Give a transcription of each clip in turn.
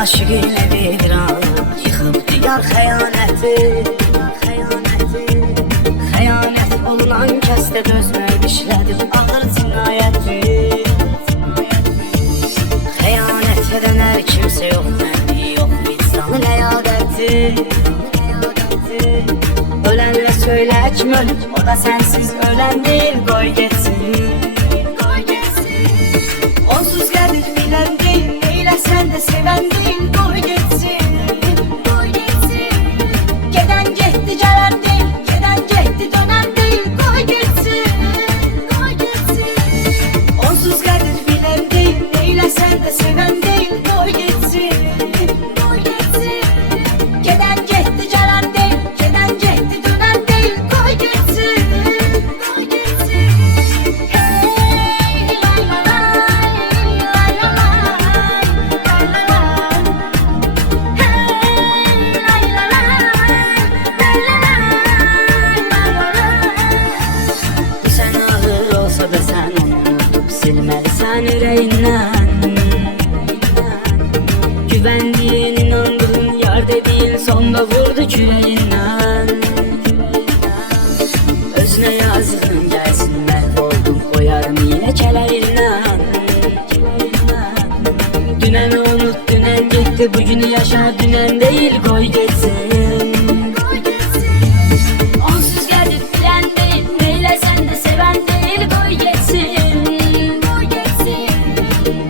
aşık ile bir an yıkıp diyar xəyanəti. Xəyanət olunan kəsdə dözmür, işlədib ağır cinayəti. Xəyanət edən hər kimsə yox, məndi yox, vicdanı ləyadəti. Ölenle söylekim ölüp, o da sensiz ölen değil, koy geçsin. Onsuz gelir bilen değil, neyle sen de seven değil, koy geçsin. Geden gitti gelen değil, geden gitti dönen değil, koy geçsin. Onsuz gelir bilen değil, neyle sen de seven değil, koy geçsin. Geden gitti gelen değil, geden gitti dönen değil, koy geçsin. Hey lay lay lay lay hey lay lay. Sen ağır olsa da sen onu unutup silmelisən ürəyindən. Güvendiğin, inandığın, yar dediğin sonda vurdu küreğinden. Özüne yazığın gelsin, mahvoldum o yarım yine kələyindən. Dünəni unut, dünen gitti, bugünü yaşa, dünen değil, koy geçsin. Onsuz gelir bilen değil, neyle sen de seven değil, koy geçsin.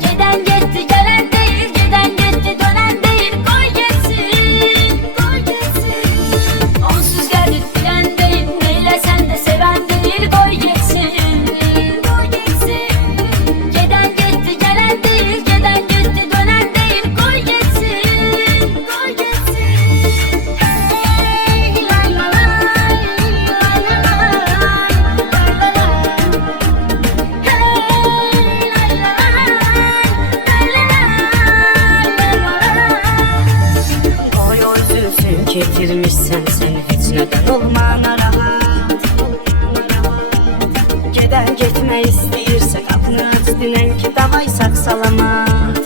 Geden gitti gelen değil, geden gitti dönen değil, koy geçsin. Onsuz gelir bilen değil, neyle sen de seven değil, koy geçsin. Geden gitti gelen değil, geden gitti dönen değil, koy geçsin. Hey lay lay lay Oy oy zülfün getirmişsen sen hiç neden olma narahat. Geden gitme isteyirse kapını aç, dinen ki davaysak salamat.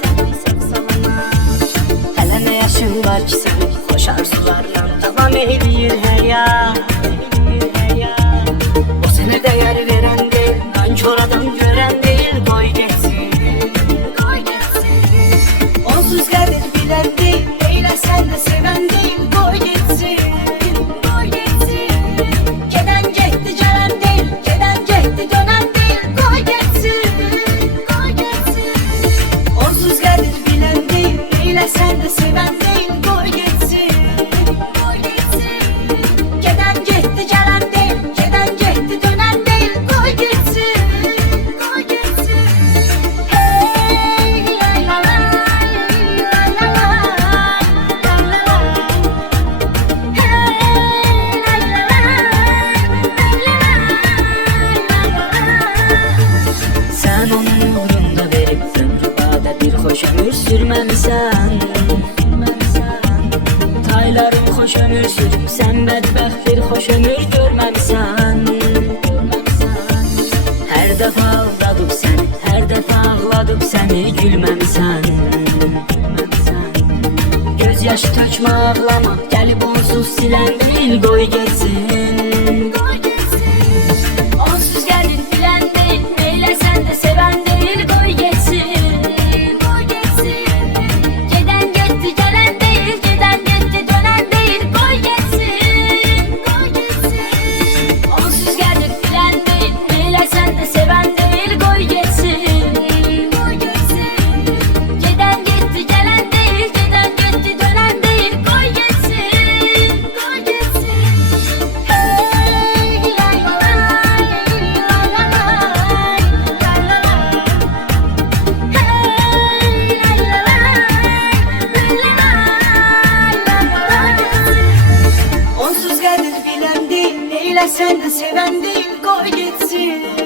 Hele ne yaşın var ki sen koşar sularla devam eyleyir her ya. O sene değer veren değil, nankör adam gören değil, koy geçsin. Onsuz gelir bilen değil, neyle sen de seven değil, koy geçsin. Geden gitti gelen değil, geden gitti dönen değil, koy geçsin. Onsuz gelir bilen değil, neyle sen de seven değil, koy geçsin. Geden gitti gelen değil, geden gitti dönen değil, koy geçsin. Hey lay lay lay lay Sen onun uğrunda verip ömrü bade bir hoş ömür sürməmisən. Tayların hoş ömür sürüp sen bədbəxt bir hoş ömür görməmisən. Her defa ağladıp seni, her defa ağladıp seni gülməmisən. Göz yaşı tökmə ağlama, gəlib onsuz silən değil, koy geçsin. Onsuz gelir bilen değil, neyle sen de seven değil, koy geçsin. Geden gitti gelen değil, geden gitti dönen değil, koy geçsin. Onsuz gelir bilen değil, neyle sen de seven değil, koy geçsin. Geden gitti gelen değil, geden gitti dönen değil, koy geçsin. Hey lay lay lay Onsuz gelir bilen değil, neyle sen de seven değil, koy geçsin.